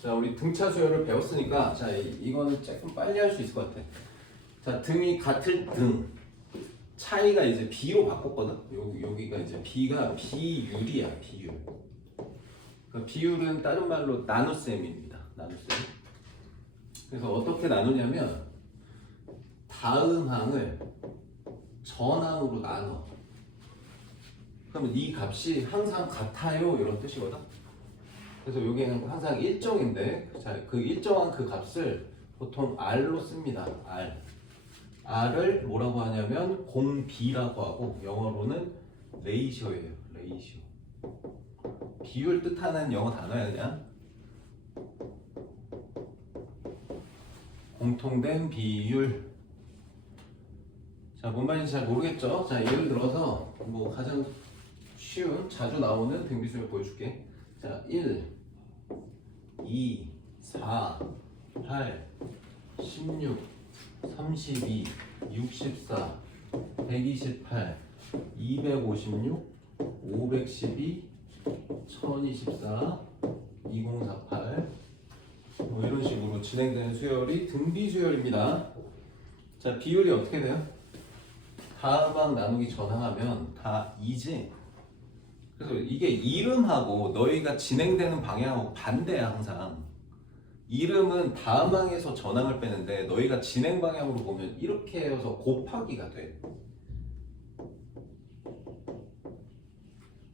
자, 우리 등차 수열을 배웠으니까 자, 이거는 조금 빨리 할 수 있을 것 같아. 자, 등이 같을 등 차이가 이제 B로 바꿨거든. 여기가 이제 B가 비율이야, 비율. 그러니까 비율은 다른 말로 나눗셈입니다. 나눗셈. 그래서 어떻게 나누냐면 다음 항을 전항으로 나눠. 그러면 이 값이 항상 같아요 이런 뜻이거든. 그래서 여기는 항상 일정인데 자, 그 일정한 그 값을 보통 R로 씁니다. R을 뭐라고 하냐면 공비라고 하고 영어로는 레이셔예요. 레이셔. 비율 뜻하는 영어 단어야 그냥. 공통된 비율. 자, 뭔 말인지 잘 모르겠죠? 자, 예를 들어서 뭐 가장 쉬운 자주 나오는 등비수를 보여줄게. 자, 1, 2, 4, 8, 16, 32, 64, 128, 256, 512, 1024, 2048 뭐 이런 식으로 진행되는 수열이 등비수열입니다. 자, 비율이 어떻게 돼요? 다음항 나누기 전항하면 다 2지. 그래서 이게 이름하고 너희가 진행되는 방향하고 반대야 항상. 이름은 다음항에서 전항을 빼는데 너희가 진행 방향으로 보면 이렇게 해서 곱하기가 돼.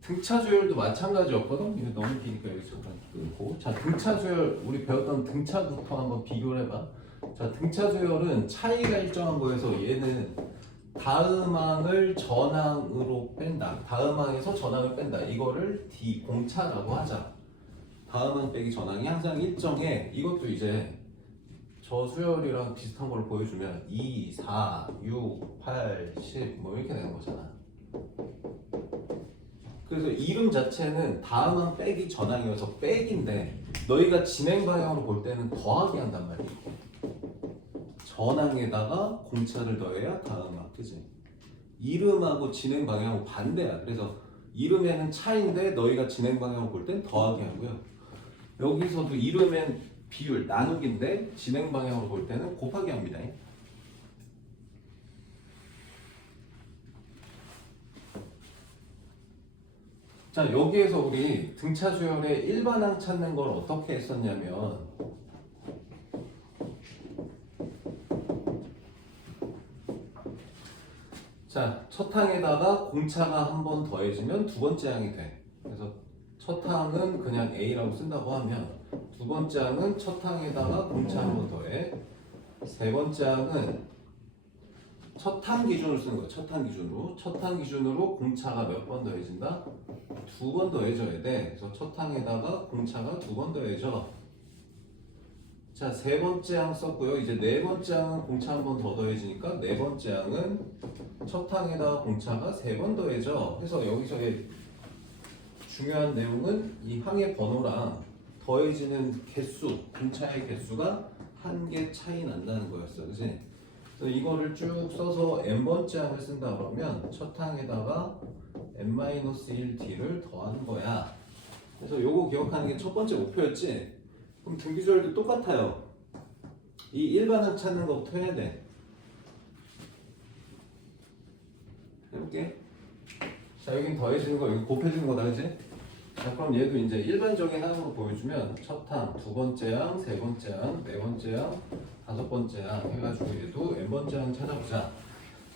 등차 수열도 마찬가지였거든. 이거 너무 기니까 여기서 끊고. 자, 등차 수열 우리 배웠던 등차부터 한번 비교를 해봐. 자, 등차 수열은 차이가 일정한 거에서 얘는 다음항을 전항으로 뺀다. 다음항에서 전항을 뺀다. 이거를 D 공차라고 하자. 다음항 빼기 전항이 항상 일정해. 이것도 이제 저 수열이랑 비슷한 걸 보여주면 2, 4, 6, 8, 10 뭐 이렇게 되는 거잖아. 그래서 이름 자체는 다음항 빼기 전항이어서 빼기인데 너희가 진행 방향으로 볼 때는 더하기 한단 말이야. 전항에다가 공차를 더해야 다음항, 그지? 이름하고 진행 방향하고 반대야. 그래서 이름에는 차인데 너희가 진행 방향으로 볼 땐 더하기 하고요. 여기서도 이름엔 비율, 나누기인데 진행 방향으로 볼 때는 곱하기 합니다. 자, 여기에서 우리 등차 수열의 일반항 찾는 걸 어떻게 했었냐면 자, 첫 항에다가 공차가 한 번 더해지면 두 번째 항이 돼. 그래서 첫 항은 그냥 A라고 쓴다고 하면 두 번째 항은 첫 항에다가 공차 한 번 더해. 세 번째 항은 첫 항 기준으로 쓰는 거야. 첫 항 기준으로. 첫 항 기준으로 공차가 몇 번 더해진다? 두 번 더해져야 돼. 그래서 첫 항에다가 공차가 두 번 더해져. 자, 세 번째 항 썼고요. 이제 네 번째 항은 공차 한 번 더 더해지니까 네 번째 항은 첫 항에다가 공차가 세 번 더해져. 그래서 여기서의 중요한 내용은 이 항의 번호랑 더해지는 개수, 공차의 개수가 한 개 차이 난다는 거였어. 그치? 그래서 이거를 쭉 써서 n번째 항을 쓴다 그러면 첫 항에다가 n-1d를 더하는 거야. 그래서 요거 기억하는 게 첫 번째 목표였지? 그럼 등비수열도 똑같아요. 이 일반항 찾는 것부터 해야 돼. 해볼게. 자, 여긴 더해지는 거, 여기 곱해지는 거다, 그치? 자, 그럼 얘도 이제 일반적인 항으로 보여주면 첫 항, 두 번째 항, 세 번째 항, 네 번째 항, 다섯 번째 항 해가지고 얘도 n번째 항 찾아보자.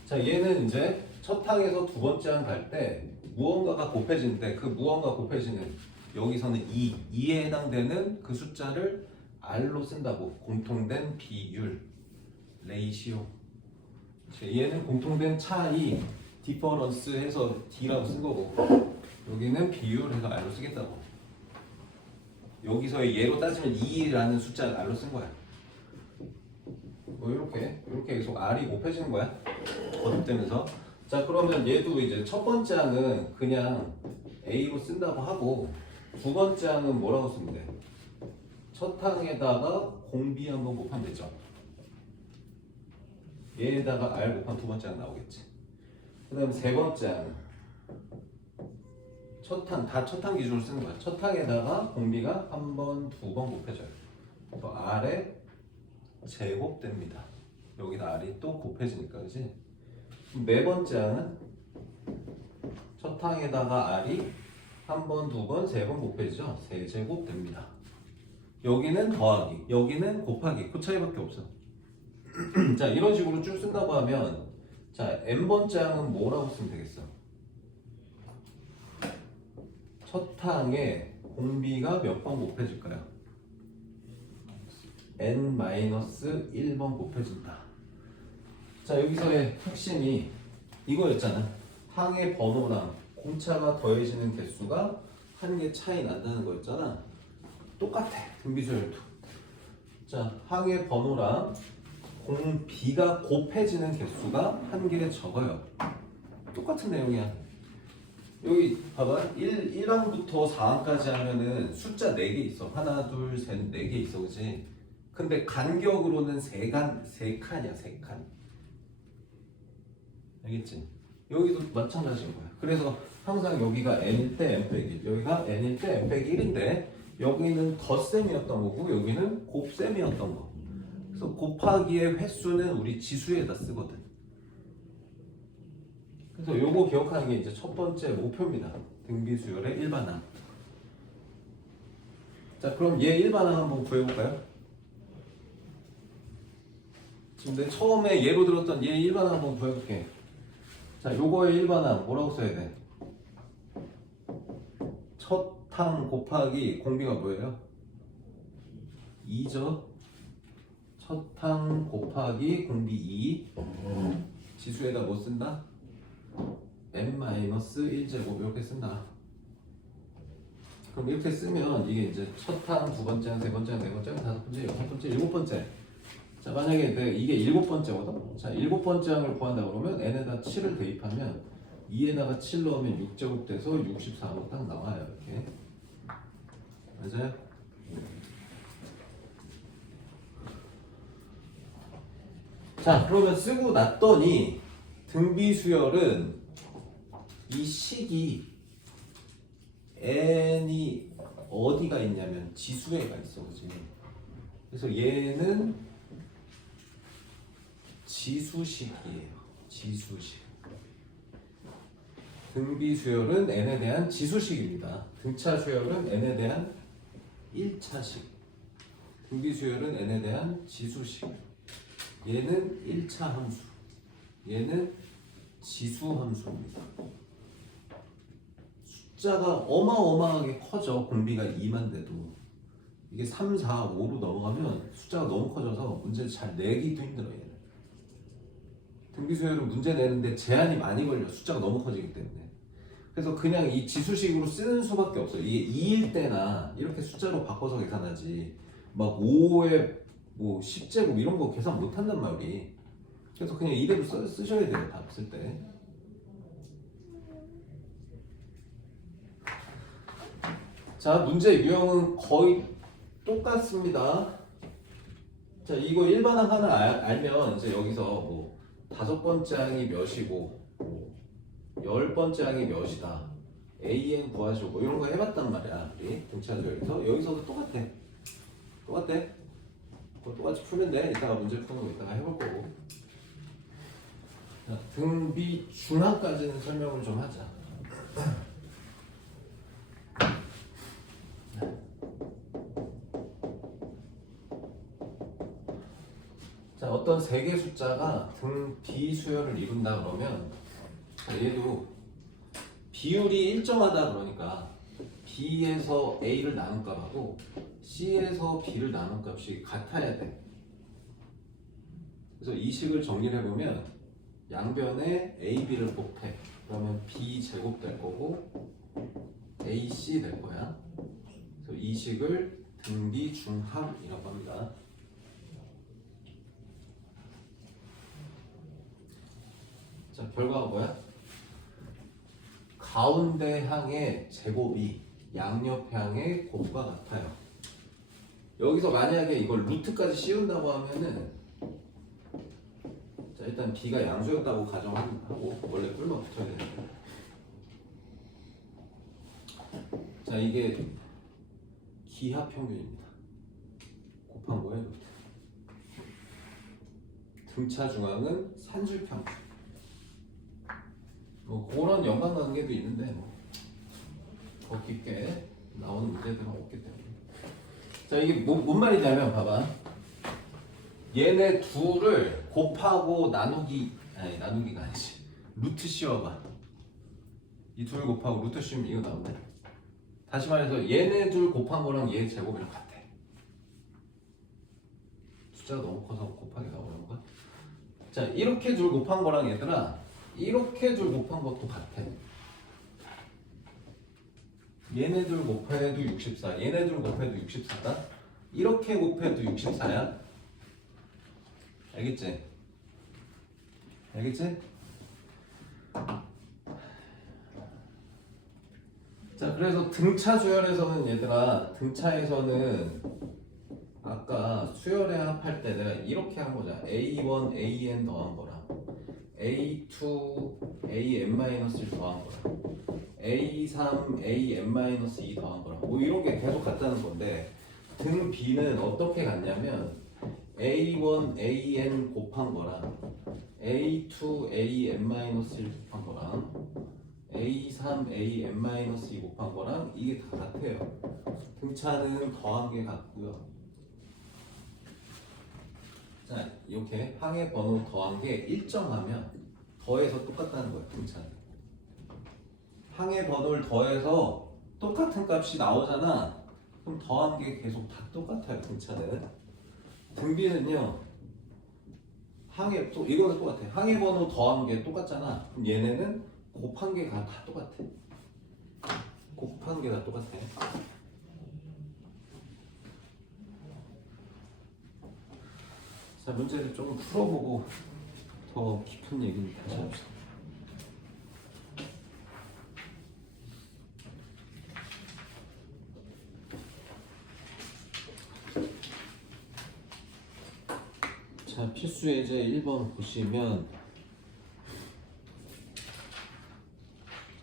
자, 얘는 이제 첫 항에서 두 번째 항 갈 때 무언가가 곱해지는데 그 무언가 곱해지는 여기서는 2에 해당되는 그 숫자를 R로 쓴다고. 공통된 비율, 레이시오. 얘는 공통된 차이, 디퍼런스 해서 D라고 쓴 거고 여기는 비율 해서 R로 쓰겠다고. 여기서의 예로 따지면 2라는 숫자를 R로 쓴 거야. 뭐 이렇게 계속 R이 곱해지는 거야. 거듭되면서. 자, 그러면 얘도 이제 첫 번째 항은 그냥 A로 쓴다고 하고 두 번째 항은 뭐라고 쓰면 돼? 첫 항에다가 공비 한번 곱하면 되죠. 얘에다가 R 곱한 두 번째 항 나오겠지. 그 다음 세 번째 항은 첫항 기준으로 쓰는 거야. 첫항에다가 공비가 한 번, 두 번 곱해져요. 또 R에 제곱됩니다. 여기다 R이 또 곱해지니까, 그지? 네 번째 항은 첫항에다가 R이 한 번, 두 번, 세 번 곱해지죠. 세제곱됩니다. 여기는 더하기, 여기는 곱하기, 그 차이밖에 없어. 자, 이런 식으로 쭉 쓴다고 하면, 자, n번째 항은 뭐라고 쓰면 되겠어? 첫 항에 공비가 몇 번 곱해질까요? n-1번 곱해진다. 자, 여기서의 핵심이 이거였잖아. 항의 번호랑 공차가 더해지는 개수가 한 개 차이 난다는 거였잖아. 똑같아, 등비수열도. 자, 항의 번호랑 공비가 곱해지는 개수가 한 개 적어요. 똑같은 내용이야. 여기 봐봐. 1항부터 4항까지 하면은 숫자 4개 있어. 하나, 둘, 셋, 4개 있어. 그치? 근데 간격으로는 3칸이야, 3칸. 알겠지? 여기도 마찬가지인 거야. 그래서 항상 여기가 n일 때 n 빼기 1, 여기가 n일 때 n 빼기 1인데 여기는 덧셈이었던 거고 여기는 곱셈이었던 거. 그래서 곱하기의 횟수는 우리 지수에다 쓰거든. 그래서 요거 기억하는 게 이제 첫 번째 목표입니다. 등비수열의 일반항. 자, 그럼 얘 일반항 한번 구해볼까요? 지금 내 처음에 예로 들었던 얘 일반항 한번 구해볼게. 자, 요거의 일반항 뭐라고 써야 돼? 첫 항 곱하기 공비가 뭐예요? 2죠. 첫 항 곱하기 공비 2. 지수에다 뭐 쓴다? n-1제곱 이렇게 쓴다. 그럼 이렇게 쓰면 이게 이제 첫 항, 두 번째 항, 세 번째 항, 네 번째 항, 다섯 번째, 여섯 번째, 일곱 번째. 자, 만약에 이게 일곱 번째거든. 자, 일곱 번째 항을 구한다 그러면 n에다 7을 대입하면 2에다가 7 넣으면 6제곱 돼서 64로 딱 나와요. 이렇게. 맞아요? 자, 그러면 쓰고 났더니 등비수열은 이 식이 n이 어디가 있냐면 지수에가 있어. 그치? 그래서 얘는 지수식이에요. 지수식. 등비수열은 n에 대한 지수식입니다. 등차수열은 n에 대한 1차식. 등비수열은 n에 대한 지수식. 얘는 1차 함수. 얘는 지수 함수입니다. 숫자가 어마어마하게 커져. 공비가 2만 돼도. 이게 3, 4, 5로 넘어가면 숫자가 너무 커져서 문제를 잘 내기도 힘들어요. 얘는. 등비수열은 문제 내는데 제한이 많이 걸려. 숫자가 너무 커지기 때문에. 그래서 그냥 이 지수식으로 쓰는 수밖에 없어요. 이게 2일 때나 이렇게 숫자로 바꿔서 계산하지 막 5에 뭐 10제곱 이런 거 계산 못 한단 말이. 그래서 그냥 이대로 쓰셔야 돼요. 답 쓸 때. 자, 문제 유형은 거의 똑같습니다. 자, 이거 일반항 하나 알면 이제 여기서 뭐 5번째 항이 몇이고 뭐 10번째 항이 몇이다. AN 구하시고 이런 거 해봤단 말이야. 우리 등차수열에서. 여기서도 똑같아. 똑같대. 그거 똑같이 풀면 돼. 이따가 문제 푸는 거 이따가 해볼 거고. 자, 등비 중항까지는 설명을 좀 하자. 자, 어떤 세 개 숫자가 등비 수열을 이룬다 그러면 얘도 비율이 일정하다 그러니까 B에서 A를 나눈 값하고 C에서 B를 나눈 값이 같아야 돼. 그래서 이 식을 정리를 해보면 양변에 A, B를 곱해. 그러면 B 제곱 될 거고 AC 될 거야. 그래서 이 식을 등비 중항이라고 합니다. 자, 결과가 뭐야? 가운데 항의 제곱이 양옆 항의 곱과 같아요. 여기서 만약에 이걸 루트까지 씌운다고 하면은 자, 일단 b가 양수였다고 가정하고 원래 뿔만 붙어야 되는데 자, 이게 기하 평균입니다. 곱한 거예요. 등차 중앙은 산술 평균. 뭐 그런 연관관계도 있는데 더 깊게 나오는 문제들은 없기 때문에. 자, 이게 뭔 말이냐면 봐봐. 얘네 둘을 곱하고 나누기가 아니지. 루트 씌워봐. 이 둘 곱하고 루트 씌우면 이거 나오네. 다시 말해서 얘네 둘 곱한 거랑 얘 제곱이랑 같아. 숫자가 너무 커서 곱하기 나오는 거야. 자, 이렇게 둘 곱한 거랑 얘들아 이렇게 둘 곱한 것도 같아. 얘네 둘 곱해도 64, 얘네 둘 곱해도 64다. 이렇게 곱해도 64야. 알겠지? 알겠지? 자, 그래서 등차 수열에서는 얘들아, 등차에서는 아까 수열의 합할 때 내가 이렇게 한 거잖아. A1, AN 더한 거랑 A2, AN-1 더한 거랑 A3, AN-2 더한 거랑 뭐 이런 게 계속 같다는 건데, 등 B는 어떻게 같냐면 A1, AN 곱한 거랑 A2, AN-1 곱한 거랑 A3, AN-2 곱한 거랑 이게 다 같아요. 등차는 더한 게 같고요. 자, 이렇게 항의 번호 더한 게 일정하면 더해서 똑같다는 거예요. 등차는. 항의 번호를 더해서 똑같은 값이 나오잖아. 그럼 더한 게 계속 다 똑같아요. 등차는. 등비는요. 항의 또 이거는 똑같아. 항의 번호 더한 게 똑같잖아. 그럼 얘네는 곱한 게 다 똑같아. 곱한 게 다 똑같아. 자, 문제를 좀 풀어보고 더 깊은 얘기를 다시 합시다. 자, 필수 예제 1번 보시면,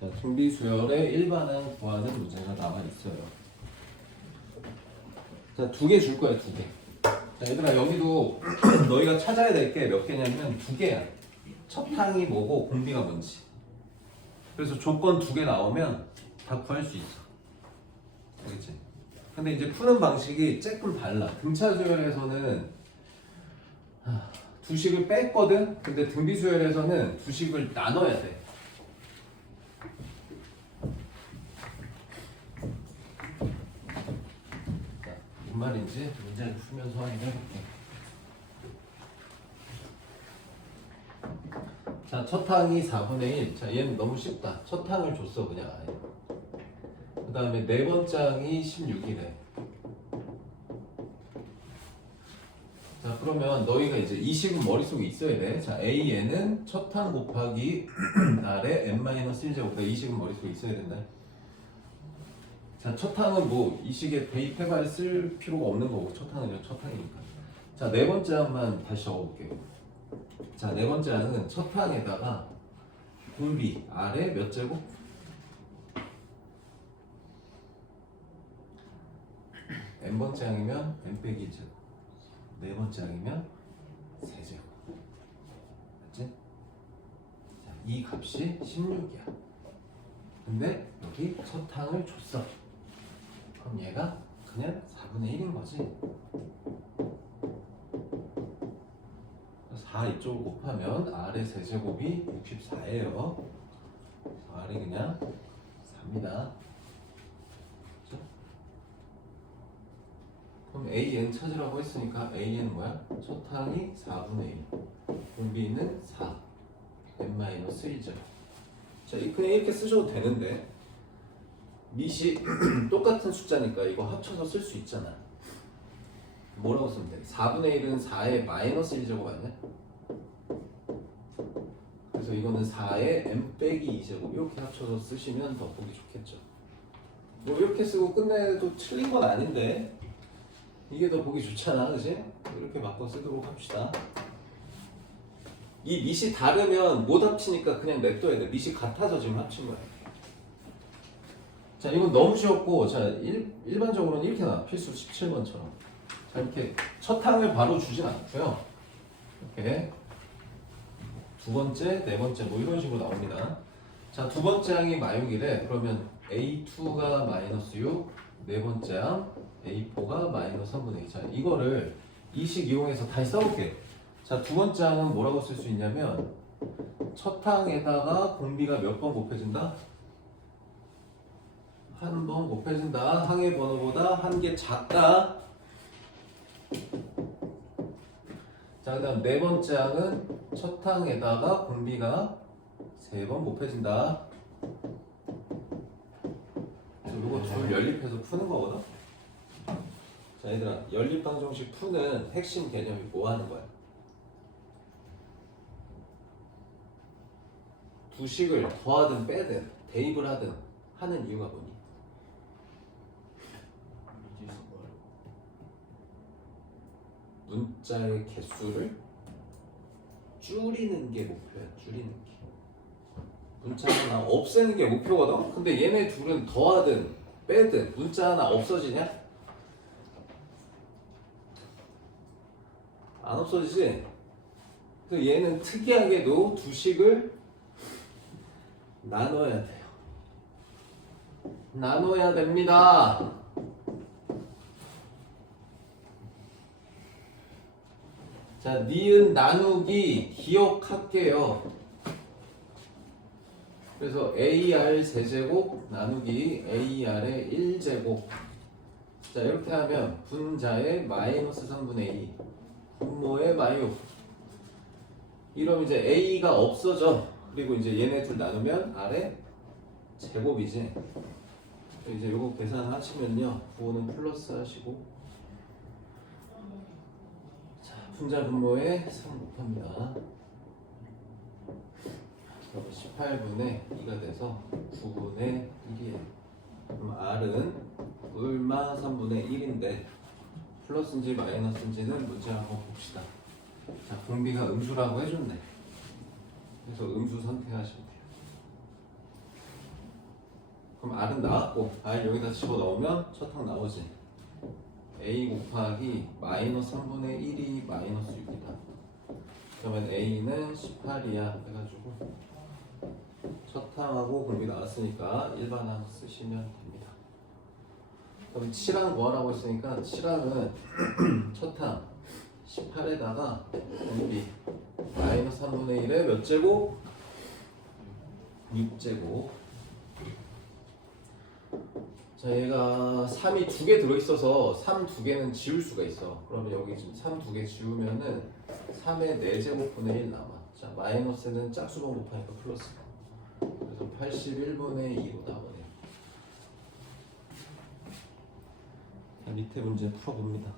자, 등비수열의 일반항 구하는 문제가 나와 있어요. 자, 2개 줄 거야, 2개. 자, 얘들아, 여기도 너희가 찾아야 될 게 몇 개냐면 2개야. 첫 항이 뭐고 공비가 뭔지. 그래서 조건 2개 나오면 다 구할 수 있어. 알겠지? 근데 이제 푸는 방식이 조금 달라. 등차 수열에서는 두 식을 뺐거든? 근데 등비 수열에서는 두 식을 나눠야 돼. 자, 무슨 말인지 문제를 풀면서 확인해 볼게. 자, 첫 항이 4분의 1. 자, 얘는 너무 쉽다. 첫 항을 줬어, 그냥 아예. 그 다음에 네 번째 항이 16이래. 자, 그러면 너희가 이제 이 식은 머릿속에 있어야 돼. 자, AN은 첫 항 곱하기 R의 n-1제곱. 이 식은 머릿속에 있어야 된다. 자, 첫 항은 뭐 이 식에 대입해봐야 쓸 필요가 없는 거고, 첫 항은 첫 항이니까. 자, 네 번째 항만 다시 적어볼게요. 자, 네 번째 항은 첫 항에다가 공비 R의 몇 제곱? n번째 항이면 n 빼기 1제곱. 네 번째 항이면 세제곱. 맞지? 자, 이 값이 16이야. 근데 여기 첫 항을 줬어. 그럼 얘가 그냥 4분의 1인 거지. 4 이쪽을 곱하면 R의 세제곱이 64예요. R이 그냥 4입니다. 그럼 AN 찾으라고 했으니까 AN은 뭐야? 첫 항이 4분의 1, 공비는 4, n-1죠. 자, 그냥 이렇게 쓰셔도 되는데 밑이 똑같은 숫자니까 이거 합쳐서 쓸 수 있잖아. 뭐라고 쓰면 돼? 4분의 1은 4의 마이너스 1제곱 아니야? 그래서 이거는 4의 n 빼기 2제곱 이렇게 합쳐서 쓰시면 더 보기 좋겠죠. 뭐 이렇게 쓰고 끝내도 틀린 건 아닌데 이게 더 보기 좋잖아, 그치? 이렇게 바꿔 쓰도록 합시다. 이 밑이 다르면 못 합치니까 그냥 냅둬야 돼. 밑이 같아서 지금 합친 거야. 자, 이건 너무 쉬웠고, 자, 일반적으로는 이렇게 나와. 필수 17번처럼. 자, 이렇게 첫 항을 바로 주진 않고요. 이렇게 두 번째, 네 번째 뭐 이런 식으로 나옵니다. 자, 두 번째 항이 마육이래. 그러면 A2가 마이너스 6, 네 번째 항 A4가 마이너스 3분의 2. 자, 이거를 이 식 이용해서 다시 써볼게. 자, 두 번째 항은 뭐라고 쓸 수 있냐면 첫 항에다가 공비가 몇 번 곱해진다? 한 번 곱해진다. 항의 번호보다 한 개 작다. 자, 그 다음 네 번째 항은 첫 항에다가 공비가 세 번 곱해진다. 이거 둘 연립해서 푸는 거거든. 자, 얘들아, 연립방정식 푸는 핵심 개념이 뭐 하는 거야? 두 식을 더하든 빼든 대입을 하든 하는 이유가 뭐니? 문자의 개수를 줄이는 게 목표야. 줄이는 게. 문자 하나 없애는 게 목표거든. 근데 얘네 둘은 더하든 빼든 문자 하나 없어지냐? 안 없어지지? 그 얘는 특이하게도 두 식을 나눠야 돼요. 나눠야 됩니다. 자, 니은 나누기 기억할게요. 그래서 AR 세제곱 나누기 AR의 1제곱. 자, 이렇게 하면 분자의 마이너스 3분의 2, 분모의 마이오. 이러면 이제 A가 없어져. 그리고 이제 얘네 둘 나누면 R의 제곱이지. 이제 요거 계산하시면요, 부호는 플러스 하시고, 자, 분자 분모에 3 곱합니다. 그럼 18분의 2가 돼서 9분의 1이에요. 그럼 R은 얼마 3분의 1인데 플러스인지 마이너스인지는 문제 한번 봅시다. 자, 공비가 음수라고 해줬네. 그래서 음수 선택하시면 돼요. 그럼 R은 나왔고, R 여기다 집어넣으면 첫 항 나오지. A 곱하기 마이너스 3분의 1이 마이너스 6이다. 그러면 A는 18이야. 해가지고 첫 항하고 공비 나왔으니까 일반항 쓰시면 됩니다. 그럼 7항 구하라고 했으니까 7항은 첫 항 18에다가 공비 마이너스 3분의 1에 몇 제곱? 6제곱. 자, 얘가 3이 두 개 들어있어서 3 두 개는 지울 수가 있어. 그러면 여기 지금 3 두 개 지우면은 3의 4제곱분의 1 남아. 자, 마이너스는 짝수번 곱하니까 플러스. 그래서 81분의 2로 나오네요. 자, 밑에 문제 풀어봅니다.